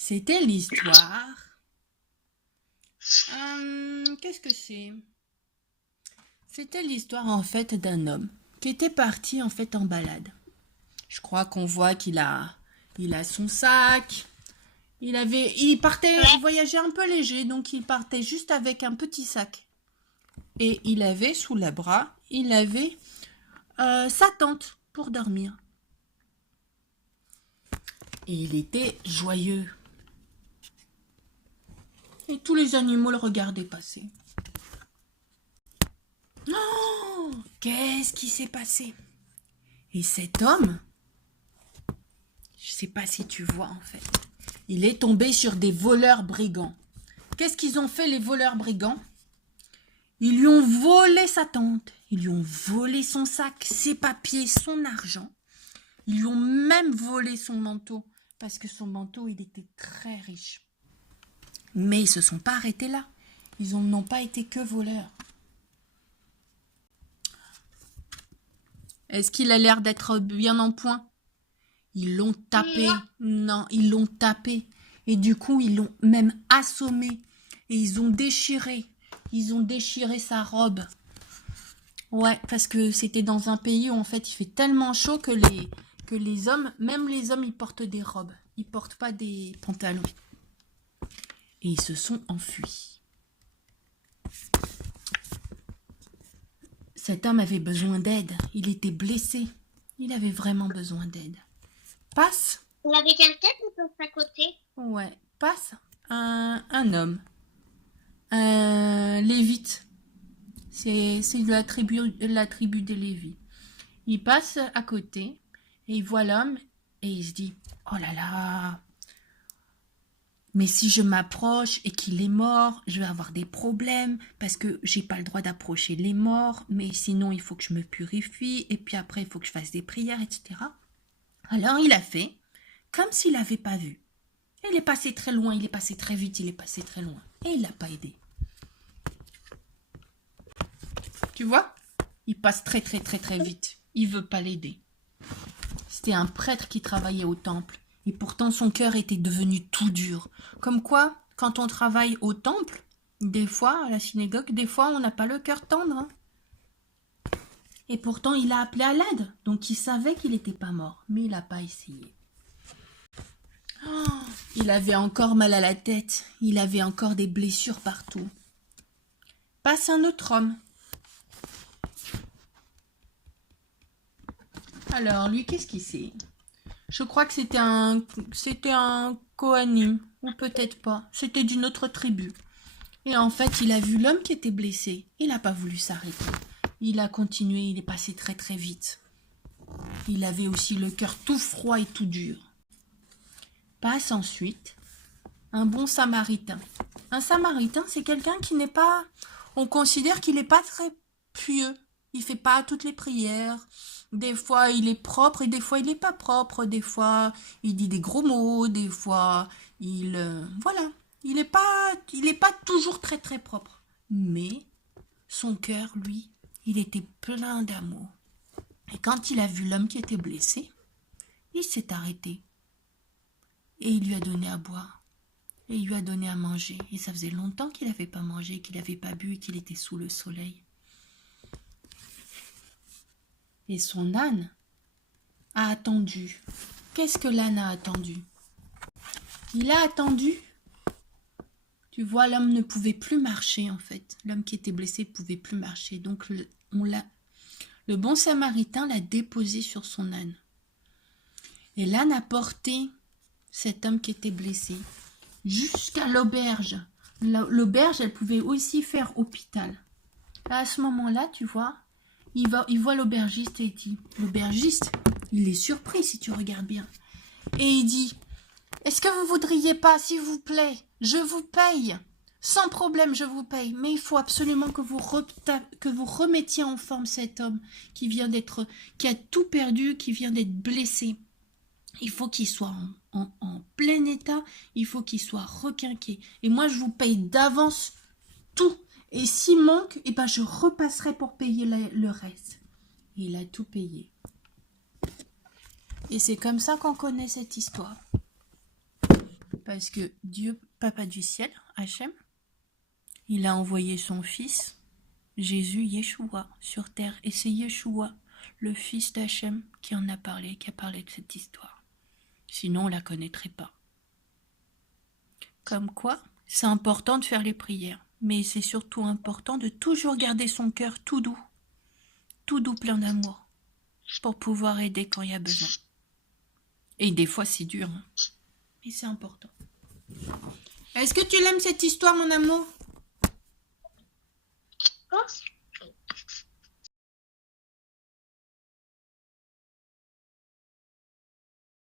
C'était l'histoire. Qu'est-ce que c'est? C'était l'histoire en fait d'un homme qui était parti en fait en balade. Je crois qu'on voit il a son sac. Il voyageait un peu léger, donc il partait juste avec un petit sac. Et il avait sous le bras, il avait sa tente pour dormir. Et il était joyeux. Et tous les animaux le regardaient passer. Oh, qu'est-ce qui s'est passé? Et cet homme, je sais pas si tu vois en fait, il est tombé sur des voleurs brigands. Qu'est-ce qu'ils ont fait les voleurs brigands? Ils lui ont volé sa tente, ils lui ont volé son sac, ses papiers, son argent. Ils lui ont même volé son manteau, parce que son manteau, il était très riche. Mais ils se sont pas arrêtés là. Ils n'ont pas été que voleurs. Est-ce qu'il a l'air d'être bien en point? Ils l'ont tapé. Non, ils l'ont tapé. Et du coup, ils l'ont même assommé. Et ils ont déchiré. Ils ont déchiré sa robe. Ouais, parce que c'était dans un pays où en fait il fait tellement chaud que les hommes, même les hommes, ils portent des robes. Ils portent pas des pantalons. Et ils se sont enfuis. Cet homme avait besoin d'aide. Il était blessé. Il avait vraiment besoin d'aide. Passe. Il y avait quelqu'un qui passe à côté. Ouais, passe un homme. Un lévite. C'est la tribu des Lévis. Il passe à côté et il voit l'homme et il se dit « Oh là là, mais si je m'approche et qu'il est mort, je vais avoir des problèmes parce que j'ai pas le droit d'approcher les morts, mais sinon il faut que je me purifie et puis après il faut que je fasse des prières, etc. » Alors il a fait comme s'il n'avait pas vu. Il est passé très loin, il est passé très vite, il est passé très loin et il l'a pas aidé. Tu vois? Il passe très très très très vite. Il veut pas l'aider. C'était un prêtre qui travaillait au temple. Et pourtant son cœur était devenu tout dur. Comme quoi, quand on travaille au temple, des fois, à la synagogue, des fois on n'a pas le cœur tendre. Hein. Et pourtant il a appelé à l'aide. Donc il savait qu'il n'était pas mort. Mais il n'a pas essayé. Oh, il avait encore mal à la tête. Il avait encore des blessures partout. Passe un autre homme. Alors, lui, qu'est-ce qu'il sait? Je crois que c'était un Kohanim, ou peut-être pas. C'était d'une autre tribu. Et en fait, il a vu l'homme qui était blessé. Il n'a pas voulu s'arrêter. Il a continué, il est passé très très vite. Il avait aussi le cœur tout froid et tout dur. Passe ensuite un bon samaritain. Un samaritain, c'est quelqu'un qui n'est pas... On considère qu'il n'est pas très pieux. Il fait pas toutes les prières. Des fois, il est propre et des fois, il n'est pas propre. Des fois, il dit des gros mots. Des fois, voilà. Il n'est pas toujours très, très propre. Mais son cœur, lui, il était plein d'amour. Et quand il a vu l'homme qui était blessé, il s'est arrêté. Et il lui a donné à boire. Et il lui a donné à manger. Et ça faisait longtemps qu'il n'avait pas mangé, qu'il n'avait pas bu et qu'il était sous le soleil. Et son âne a attendu. Qu'est-ce que l'âne a attendu? Il a attendu. Tu vois, l'homme ne pouvait plus marcher en fait. L'homme qui était blessé ne pouvait plus marcher. Donc le bon samaritain l'a déposé sur son âne. Et l'âne a porté cet homme qui était blessé jusqu'à l'auberge. L'auberge, elle pouvait aussi faire hôpital. À ce moment-là, tu vois, il voit l'aubergiste et il dit, l'aubergiste, il est surpris si tu regardes bien. Et il dit, est-ce que vous voudriez pas, s'il vous plaît, je vous paye, sans problème je vous paye, mais il faut absolument que vous remettiez en forme cet homme qui a tout perdu, qui vient d'être blessé. Il faut qu'il soit en plein état, il faut qu'il soit requinqué. Et moi, je vous paye d'avance tout. Et s'il manque, eh ben, je repasserai pour payer le reste. Et il a tout payé. Et c'est comme ça qu'on connaît cette histoire. Parce que Dieu, Papa du ciel, Hachem, il a envoyé son fils, Jésus, Yeshua, sur terre. Et c'est Yeshua, le fils d'Hachem, qui en a parlé, qui a parlé de cette histoire. Sinon, on ne la connaîtrait pas. Comme quoi, c'est important de faire les prières. Mais c'est surtout important de toujours garder son cœur tout doux, plein d'amour, pour pouvoir aider quand il y a besoin. Et des fois, c'est dur, hein. Mais c'est important. Est-ce que tu l'aimes cette histoire, mon amour? Pense